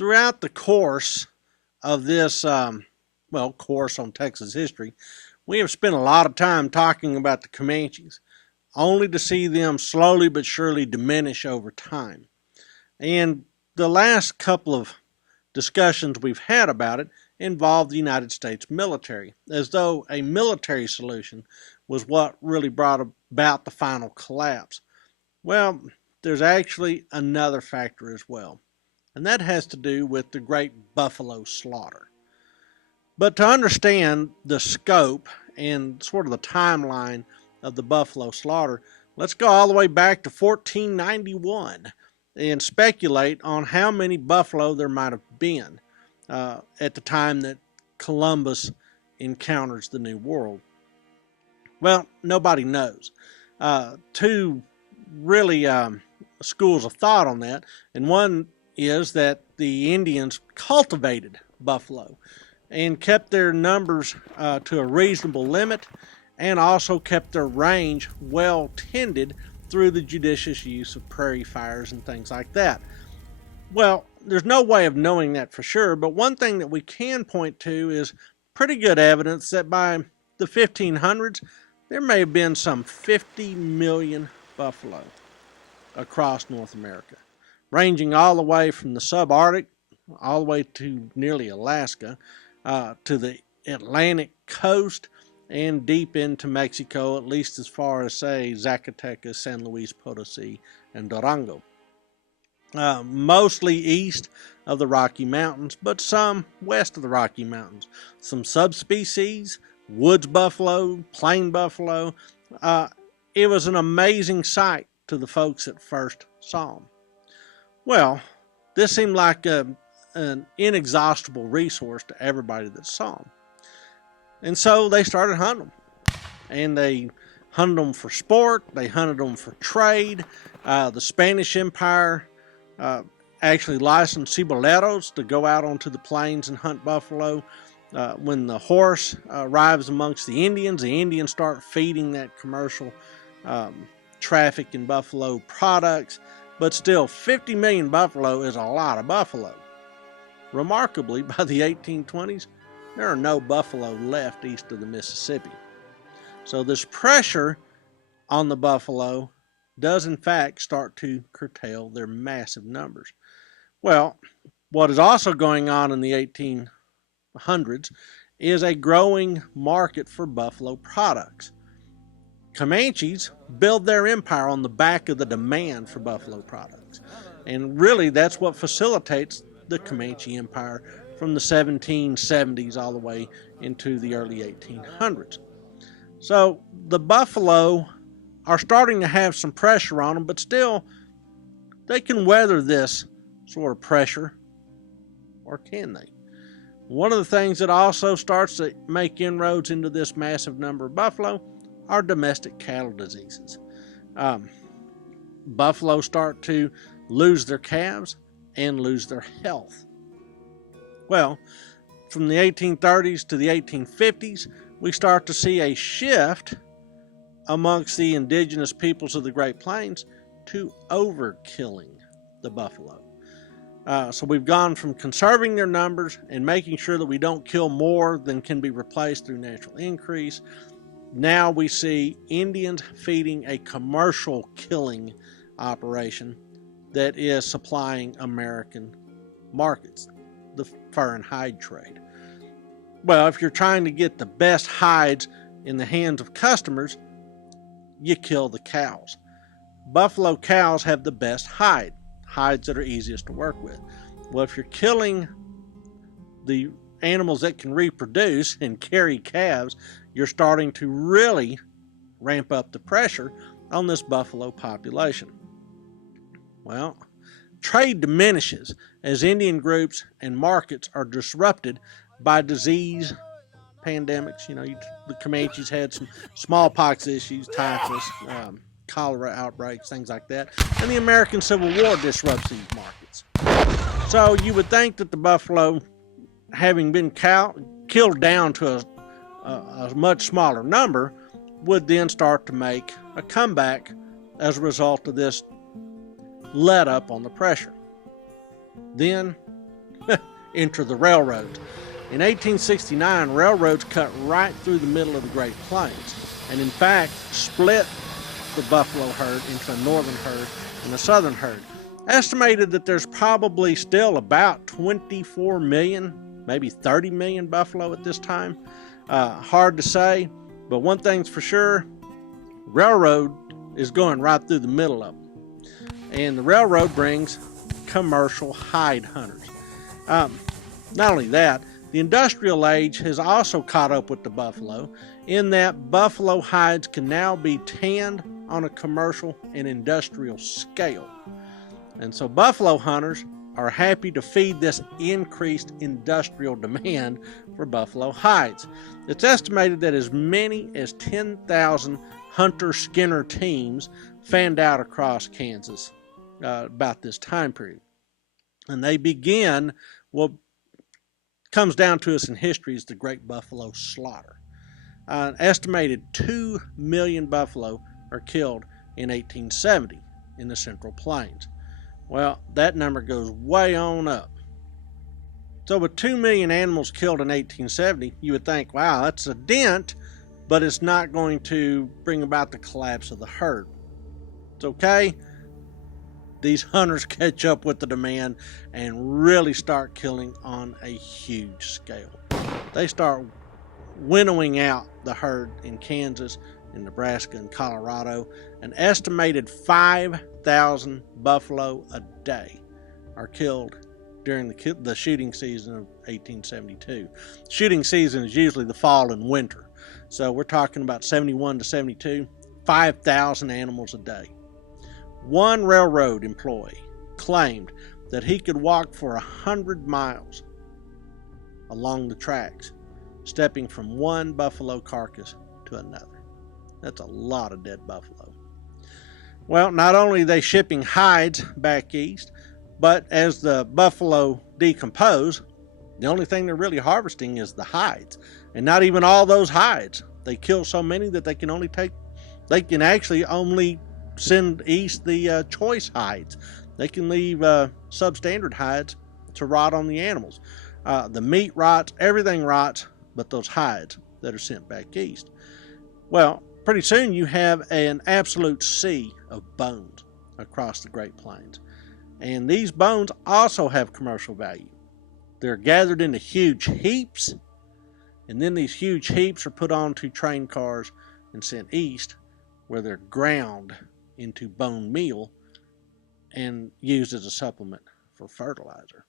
Throughout the course of this, course on Texas history, we have spent a lot of time talking about the Comanches, only to see them slowly but surely diminish over time. And the last couple of discussions we've had about it involved the United States military, as though a military solution was what really brought about the final collapse. Well, there's actually another factor as well, and that has to do with the great buffalo slaughter. But to understand the scope and sort of the timeline of the buffalo slaughter, let's go all the way back to 1491 and speculate on how many buffalo there might have been at the time that Columbus encounters the New World. Well, nobody knows. Two really schools of thought on that, and one is that the Indians cultivated buffalo and kept their numbers to a reasonable limit, and also kept their range well tended through the judicious use of prairie fires and things like that. Well, there's no way of knowing that for sure, but one thing that we can point to is pretty good evidence that by the 1500s, there may have been some 50 million buffalo across North America, ranging all the way from the subarctic, all the way to nearly Alaska, to the Atlantic coast, and deep into Mexico, at least as far as, say, Zacatecas, San Luis Potosi, and Durango. Mostly east of the Rocky Mountains, but some west of the Rocky Mountains. Some subspecies, woods buffalo, plain buffalo. It was an amazing sight to the folks that first saw them. Well, this seemed like an inexhaustible resource to everybody that saw them. And so they started hunting them. And they hunted them for sport. They hunted them for trade. The Spanish Empire actually licensed ciboleros to go out onto the plains and hunt buffalo. When the horse arrives amongst the Indians start feeding that commercial traffic in buffalo products. But still, 50 million buffalo is a lot of buffalo. Remarkably, by the 1820s, there are no buffalo left east of the Mississippi. So this pressure on the buffalo does in fact start to curtail their massive numbers. Well, what is also going on in the 1800s is a growing market for buffalo products. Comanches build their empire on the back of the demand for buffalo products. And really that's what facilitates the Comanche Empire from the 1770s all the way into the early 1800s. So the buffalo are starting to have some pressure on them, but still they can weather this sort of pressure, or can they? One of the things that also starts to make inroads into this massive number of buffalo are domestic cattle diseases. Buffalo start to lose their calves and lose their health. Well, from the 1830s to the 1850s, we start to see a shift amongst the indigenous peoples of the Great Plains to overkilling the buffalo. So we've gone from conserving their numbers and making sure that we don't kill more than can be replaced through natural increase. Now we see Indians feeding a commercial killing operation that is supplying American markets, the fur and hide trade. Well, if you're trying to get the best hides in the hands of customers, you kill the cows. Buffalo cows have the best hides that are easiest to work with. Well, if you're killing the animals that can reproduce and carry calves, you're starting to really ramp up the pressure on this buffalo population. Well, trade diminishes as Indian groups and markets are disrupted by disease, pandemics. The Comanches had some smallpox issues, typhus, cholera outbreaks, things like that. And the American Civil War disrupts these markets. So you would think that the buffalo, having been killed down to a much smaller number, would then start to make a comeback as a result of this let up on the pressure. Then enter the railroads. In 1869, railroads cut right through the middle of the Great Plains, and in fact split the buffalo herd into a northern herd and a southern herd. Estimated that there's probably still about 24 million, maybe 30 million buffalo at this time. Hard to say, but one thing's for sure, railroad is going right through the middle of them. And the railroad brings commercial hide hunters. Not only that, the industrial age has also caught up with the buffalo in that buffalo hides can now be tanned on a commercial and industrial scale. And so buffalo hunters are happy to feed this increased industrial demand for buffalo hides. It's estimated that as many as 10,000 hunter-skinner teams fanned out across Kansas about this time period. And they begin what comes down to us in history is the Great Buffalo Slaughter. An estimated 2 million buffalo are killed in 1870 in the Central Plains. Well, that number goes way on up. So with 2 million animals killed in 1870, you would think, wow, that's a dent, but it's not going to bring about the collapse of the herd. It's okay. These hunters catch up with the demand and really start killing on a huge scale. They start winnowing out the herd in Kansas, in Nebraska, and Colorado. An estimated 5,000 buffalo a day are killed during the shooting season of 1872. Shooting season is usually the fall and winter. So we're talking about 71 to 72, 5,000 animals a day. One railroad employee claimed that he could walk for 100 miles along the tracks, stepping from one buffalo carcass to another. That's a lot of dead buffalo. Well, not only are they shipping hides back east, but as the buffalo decompose, the only thing they're really harvesting is the hides. And not even all those hides. They kill so many that they can actually only send east the choice hides. They can leave substandard hides to rot on the animals. The meat rots, everything rots, but those hides that are sent back east. Well, pretty soon you have an absolute sea of bones across the Great Plains. And these bones also have commercial value. They're gathered into huge heaps, and then these huge heaps are put onto train cars and sent east, where they're ground into bone meal and used as a supplement for fertilizer.